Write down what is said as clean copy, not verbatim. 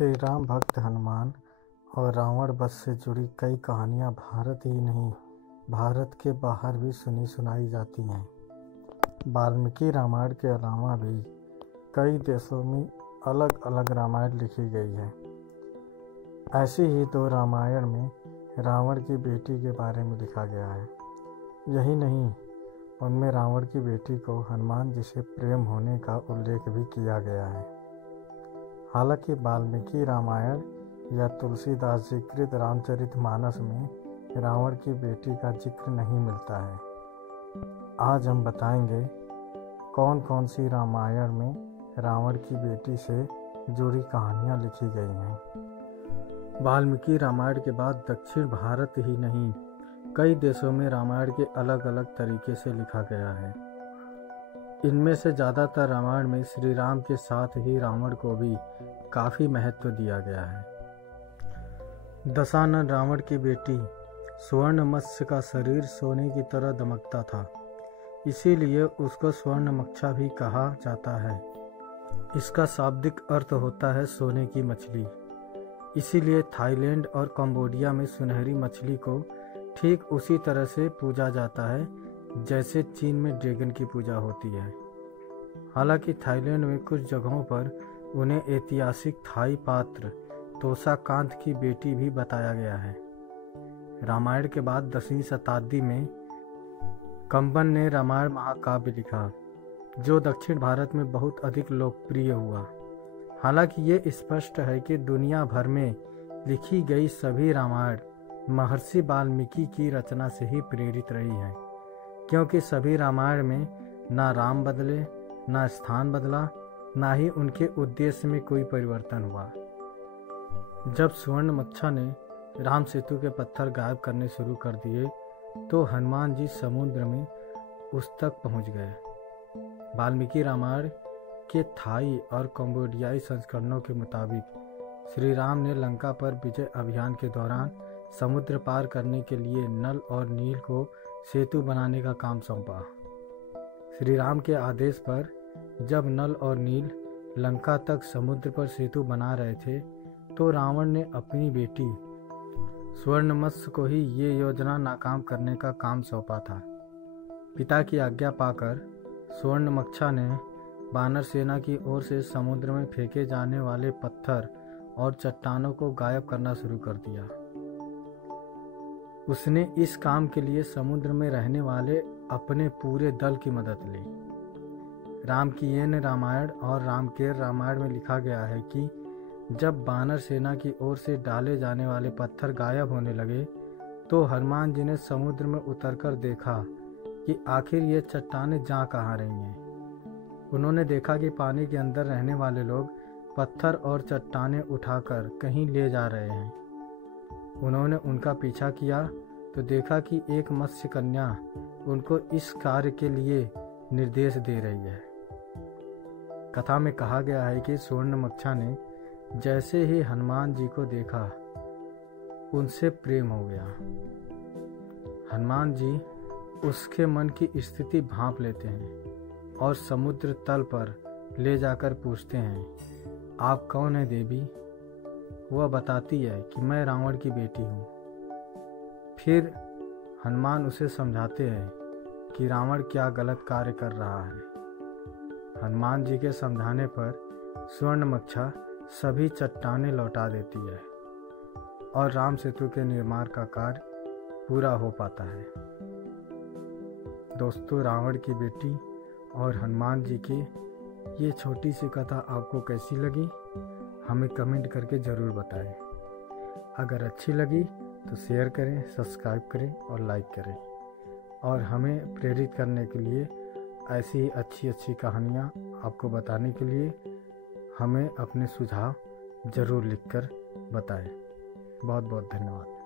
श्री राम भक्त हनुमान और रावण वध से जुड़ी कई कहानियाँ भारत ही नहीं, भारत के बाहर भी सुनी सुनाई जाती हैं। वाल्मीकि रामायण के अलावा भी कई देशों में अलग अलग रामायण लिखी गई है। ऐसी ही दो रामायण में रावण की बेटी के बारे में लिखा गया है। यही नहीं, उनमें रावण की बेटी को हनुमान जी से प्रेम होने का उल्लेख भी किया गया है। हालांकि वाल्मीकि रामायण या तुलसीदास जी कृत रामचरितमानस में रावण की बेटी का जिक्र नहीं मिलता है। आज हम बताएंगे कौन कौन सी रामायण में रावण की बेटी से जुड़ी कहानियाँ लिखी गई हैं। वाल्मीकि रामायण के बाद दक्षिण भारत ही नहीं, कई देशों में रामायण के अलग अलग तरीके से लिखा गया है। इनमें से ज़्यादातर रामायण में श्री राम के साथ ही रावण को भी काफ़ी महत्व दिया गया है। दशानन रावण की बेटी स्वर्ण मत्स्य का शरीर सोने की तरह दमकता था, इसीलिए उसको स्वर्णमक्षा भी कहा जाता है। इसका शाब्दिक अर्थ होता है सोने की मछली। इसीलिए थाईलैंड और कंबोडिया में सुनहरी मछली को ठीक उसी तरह से पूजा जाता है जैसे चीन में ड्रैगन की पूजा होती है। हालांकि थाईलैंड में कुछ जगहों पर उन्हें ऐतिहासिक थाई पात्र तोसा कांत की बेटी भी बताया गया है। रामायण के बाद 10वीं शताब्दी में कंबन ने रामायण महाकाव्य लिखा, जो दक्षिण भारत में बहुत अधिक लोकप्रिय हुआ। हालांकि ये स्पष्ट है कि दुनिया भर में लिखी गई सभी रामायण महर्षि वाल्मीकि की रचना से ही प्रेरित रही है, क्योंकि सभी रामायण में ना राम बदले, ना स्थान बदला, ना ही उनके उद्देश्य में कोई परिवर्तन हुआ। जब स्वर्णमक्षा ने राम सेतु के पत्थर गायब करने शुरू कर दिए तो हनुमान जी समुद्र में उस तक पहुंच गए। वाल्मीकि रामायण के थाई और कंबोडियाई संस्करणों के मुताबिक श्री राम ने लंका पर विजय अभियान के दौरान समुद्र पार करने के लिए नल और नील को सेतु बनाने का काम सौंपा। श्री राम के आदेश पर जब नल और नील लंका तक समुद्र पर सेतु बना रहे थे तो रावण ने अपनी बेटी स्वर्णमत्स्य को ही ये योजना नाकाम करने का काम सौंपा था। पिता की आज्ञा पाकर स्वर्णमक्षा ने वानर सेना की ओर से समुद्र में फेंके जाने वाले पत्थर और चट्टानों को गायब करना शुरू कर दिया। उसने इस काम के लिए समुद्र में रहने वाले अपने पूरे दल की मदद ली। रामकीयन रामायण और रामकेर रामायण में लिखा गया है कि जब वानर सेना की ओर से डाले जाने वाले पत्थर गायब होने लगे तो हनुमान जी ने समुद्र में उतरकर देखा कि आखिर ये चट्टानें जा कहाँ रही हैं। उन्होंने देखा कि पानी के अंदर रहने वाले लोग पत्थर और चट्टानें उठाकर कहीं ले जा रहे हैं। उन्होंने उनका पीछा किया तो देखा कि एक मत्स्य कन्या उनको इस कार्य के लिए निर्देश दे रही है। कथा में कहा गया है कि स्वर्णमक्षा ने जैसे ही हनुमान जी को देखा उनसे प्रेम हो गया। हनुमान जी उसके मन की स्थिति भांप लेते हैं और समुद्र तल पर ले जाकर पूछते हैं, आप कौन है देवी? वह बताती है कि मैं रावण की बेटी हूँ। फिर हनुमान उसे समझाते हैं कि रावण क्या गलत कार्य कर रहा है। हनुमान जी के समझाने पर स्वर्णमक्षा सभी चट्टानें लौटा देती है और राम सेतु के निर्माण का कार्य पूरा हो पाता है। दोस्तों, रावण की बेटी और हनुमान जी की ये छोटी सी कथा आपको कैसी लगी हमें कमेंट करके ज़रूर बताएं। अगर अच्छी लगी तो शेयर करें, सब्सक्राइब करें और लाइक करें। और हमें प्रेरित करने के लिए ऐसी ही अच्छी अच्छी कहानियाँ आपको बताने के लिए हमें अपने सुझाव ज़रूर लिखकर बताएं। बहुत बहुत धन्यवाद।